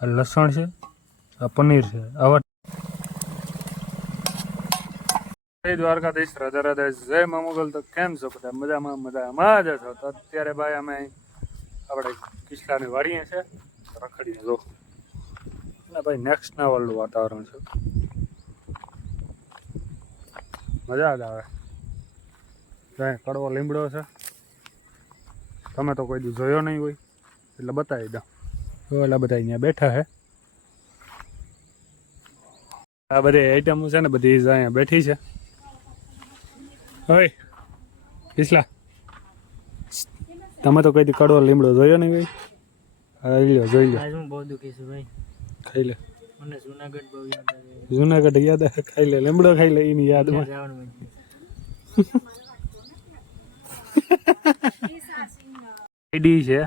આ લસણ છે, આ પનીર છે. આવા જય દ્વારકાધીશ, રાધા રાધા, જય મા મોગલ. તો કેમ છો બધા? મજામાં જ છો? તો અત્યારે ભાઈ અમે આપણે કિસ્લાની વાડીએ છે, રખડીએ જો. એટલે ભાઈ નેક્સ્ટ લેવલનું વાતાવરણ છે, મજા જ આવે. ત્યાં કડવો લીમડો છે, તમે તો કોઈ દી જોયો નહીં હોય એટલે બતાવી દઉં. એટલે બધા અહીંયા બેઠા છે. આ બધી આઈટમો છે ને, બધી અહીંયા બેઠી છે. હોય કિસ્લા, તમે તો કોઈ દી કડવો લીમડો જોયો નહીં ભાઈ? હા લ્યો, જોઈ લો. હું બહુ દુખી છું ભાઈ, ખાઈ લે. મને જુનાગઢ બહુ યાદ આવે. જુનાગઢ યાદ આવે? ખાઈ લે, લીમડો ખાઈ લે એની યાદમાં. આઈડી છે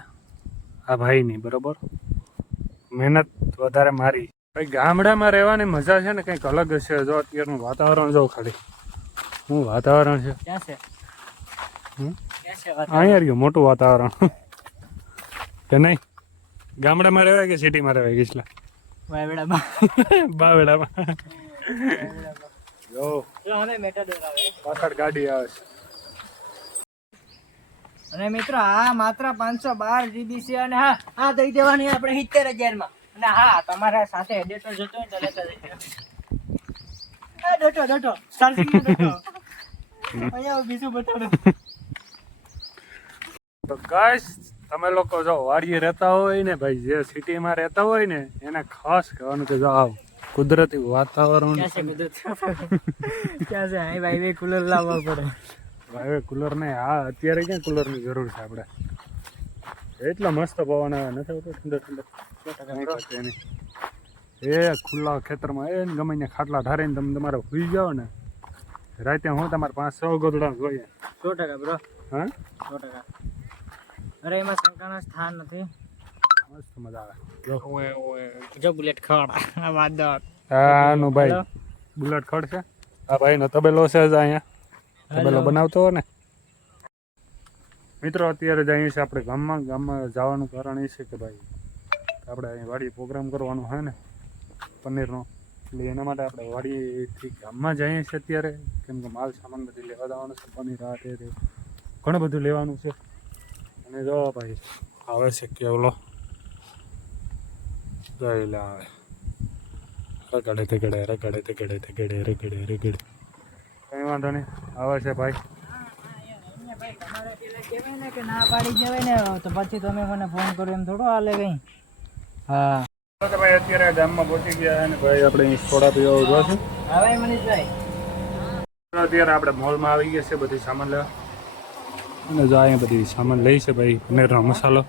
આ ભાઈની, બરોબર. મહેનત વધારે મારી. ભાઈ ગામડામાં રહેવાની મજા છે ને કંઈક અલગ હશે. જો અત્યારનું વાતાવરણ જો ખાલી, શું વાતાવરણ છે. ક્યાં છે? અહીંયા રહ્યું મોટું વાતાવરણ કે નહીં? ગામડામાં રહેવાય કે સિટીમાં રહેવાય કિસ્લા? બાવેડામાં. બાવેડામાં. જો હવે મેટાડોર આવે, પાછળ ગાડી આવે છે. અને મિત્રો આ માત્ર 512 GB છે. અને હા આ દઈ દેવાની આપણે 70,000 માં. અને હા તમારા સાથે એડિટર જતો હોય તો લેતા જજો. આ ડટો ચાર્જિંગ ડટો અહીંયા બીજું બતાડો. તો ગાઈસ, તમે લોકો જો વાડીએ રહેતા હોય ને ભાઈ, જે સિટીમાં રહેતા હોય ને એને ખાસ કહેવાનું કે જો આવ કુદરતી વાતાવરણ. ક્યાં છે અહીં ભાઈ કુલર લાવવા પડે. હવે કુલર નહીં, આ અત્યારે ક્યાં કુલરની જરૂર છે આપણે? એટલા મસ્ત પવન આવે, નથી આવતો ઠંડો ઠંડો. એ ખુલ્લા ખેતરમાં એ ગમે ત્યાં ખાટલા ઢારીને તમે તમારે સુઈ જાઓ ને રાતે, હું તમારે 5-6 ગોદડા જોઈએ. 100% બ્રો. હા 100%. અરે એમાં શંકાના સ્થાન નથી. મસ્ત મજા આવે. જો બુલેટ ખડ આ વાદળ. આનું ભાઈ બુલેટ ખડ છે. આ ભાઈનો તબેલો છે જ અહીંયા, તબેલો બનાવતો હોય ને. મિત્રો અત્યારે જઈએ છીએ આપણે ગામમાં જવાનું કારણ એ છે કે ભાઈ આપણે અહીં વાડી પ્રોગ્રામ કરવાનો હોય ને પનીરનો, એટલે એના માટે આપણે વાડીથી ગામમાં જઈએ છીએ અત્યારે. કેમ કે માલ સામાન બધી લેવા જવાનું છે, પનીર આ તે ઘણું બધું લેવાનું છે. અને જો ભાઈ આવે છે કેવલો, જોઈ લે આવે રગડે રગડે કંઈ વાંધો નહીં, આવે છે ભાઈ. તમારે પેલા કહેવાય ને કે ના પાડી જવાય ને, તો પછી તમે મને ફોન કરો એમ થોડો હાલે કઈ. હા તો ભાઈ અત્યારે ગામમાં પહોંચી ગયા અને ભાઈ આપણે સોડા પીવા ઉભા છે. હા ભાઈ મનીષભાઈ, અત્યારે આપણે મોલમાં આવી ગયા છે બધી સામાન લેવા. અને જો અહીંયા બધી સામાન લઈ છે ભાઈ, પનીરનો મસાલો,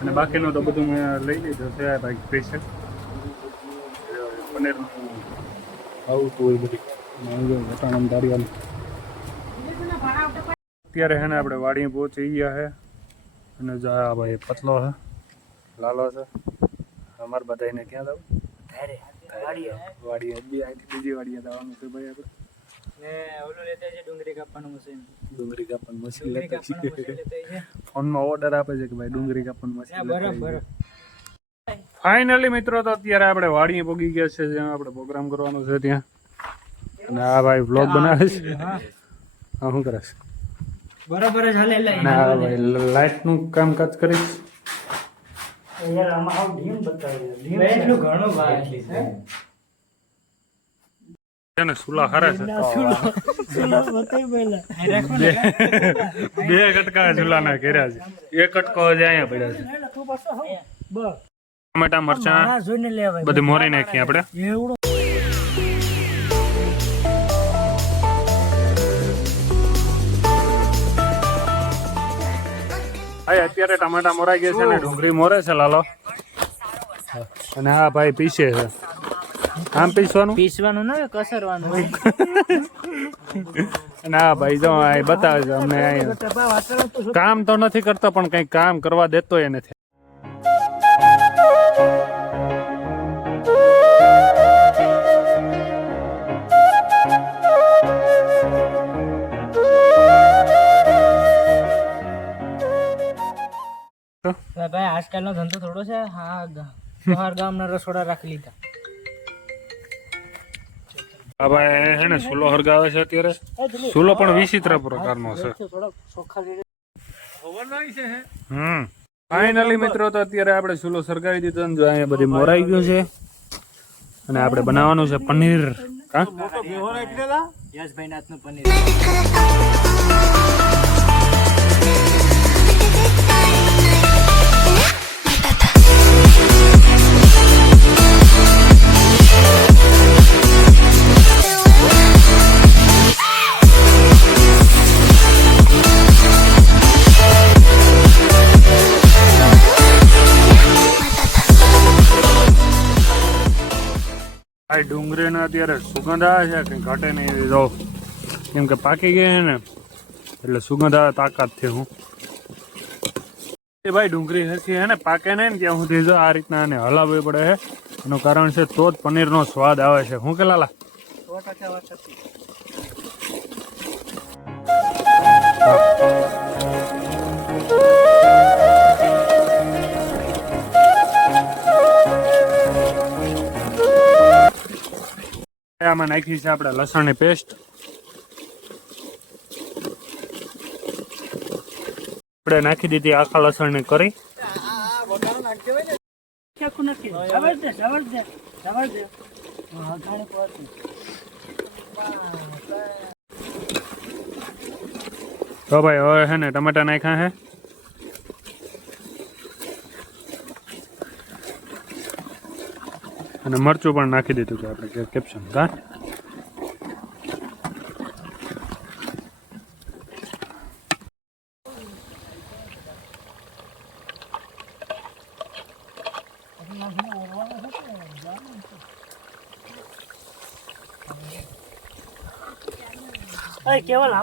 અને બાકીનું તો બધું મેં લઈ લીધું છે ભાઈ. સ્પેશિયલ પનીરનું આવતું હોય બધી વટાણાની દાળીવાળી. અત્યારે છે ને આપણે વાડીએ પહોંચી ગયા છે. અને જો આ ભાઈ પતલો છે, લાલો છે. અમારે બધાને ક્યાં જવું? વાડીએ બીજી વાડીએ જવાનું છે ભાઈ આપણે. ને ઓલું લેતા છે ડુંગળી કાપવાનું મશીન. ડુંગળી કાપવાનું મશીન લેતા છે. ફોનમાં ઓર્ડર આપે છે કે ભાઈ ડુંગળી કાપવાનું મશીન. બરાબર. ફાઇનલી મિત્રો તો અત્યારે આપણે વાડીએ પહોંચી ગયા છે, જ્યાં આપણે પ્રોગ્રામ કરવાનો છે ત્યાં. અને આ ભાઈ વ્લોગ બનાવે છે. હા શું કરે છે? બરાબર જ હાલે. અને આ ભાઈ લાઇટનું કામકાજ કરીશ. યાર આમાં આવ ડીમ બતાવે. ડીમ એટલું ઘણું બાકી છે. ને સુલા હારે છે. સુલા બતાઈ પહેલા. બે કટકા સુલાના કર્યા છે. એક કટકો જ અહીંયા પડ્યા છે. બસ ટમેટા મરચાં બધું મોરી નાખી આપણે. અત્યારે ટમેટા મોરાઈ ગયા છે ને ડુંગળી મોરે છે લાલો. અને હા ભાઈ પીસે છે. આમ પીસવાનું ને કસરવાનું. અને હા ભાઈ જો આ બતાવે છે અમને. કામ તો નથી કરતો પણ કઈ કામ કરવા દેતો એ નથી. ભાઈ આજકાલનો ધંધો થોડો છે. હા, બહાર ગામના રસોડા રાખી લીધા. આ ભાઈ હે ને સુલો હરગાવે છે અત્યારે. સુલો પણ વિચિત્ર પ્રકારનો છે. ફાઇનલી મિત્રો તો અત્યારે આપણે સુલો સળગાવી દીધો ને જો અહીંયા બધી મોરાઈ ગયું છે અને આપણે બનાવવાનું છે પનીર. કા યશભાઈ નાથનું પનીર. આ ડુંગળીને અત્યારે સુગંધ આવે છે કંઈ ઘટે નહીં એવી જો કેમ કે પાકી ગઈ છે ને એટલે સુગંધ આવે તાકાતથી. હું એ ભાઈ ડુંગળી હરખી છે ને પાકે નહીં ને ત્યાં સુધી જો આ રીતના આને હલાવવી પડે છે. એનું કારણ છે તો જ પનીરનો સ્વાદ આવે છે. હું કે લાલા 100% વાત સાચી. આમાં નાખી છે આપણે લસણની પેસ્ટ. આપણે નાખી દીધી આખા લસણની કરી. તો ભાઈ હવે છે ને ટમાટા નાખ્યા છે. અને મરચું પણ નાખી દીધું છે આપણે કેપ્શન. કા કેવલ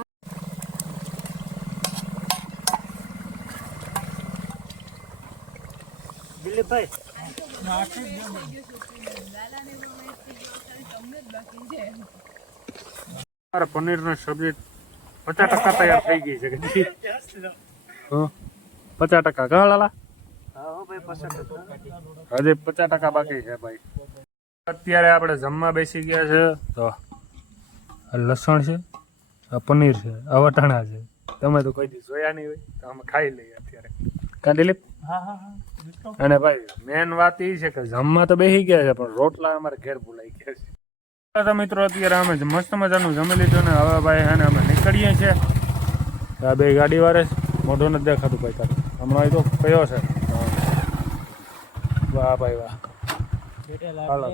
દિલીપભાઈ પનીરની સબ્જી 50% તૈયાર થઈ ગઈ છે. 50% કા લાલા? હજી 50% બાકી છે ભાઈ. અત્યારે આપણે જમવા બેસી ગયા છે. તો આ લસણ છે, આ પનીર છે, આ વટાણા છે. તમે તો કોઈ દી જોયા નહીં હોય તો અમે ખાઈ લઈએ અત્યારે. કા દિલીપ? અને ભાઈ મેન વાત એ છે કે જમવા તો બેસી ગયા છે પણ રોટલા અમારે ઘેર ભૂલાઈ ગયા છે. તો મિત્રો અત્યારે અમે મસ્ત મજાનું જમી લીધું ને હવે ભાઈ હે ને અમે નીકળીએ છીએ. આ બે ગાડી વાળે મોઢું નથી દેખાતું ભાઈ તારું. હમણાં એ તો કયો છે. વાહ ભાઈ વાહ. હાલો.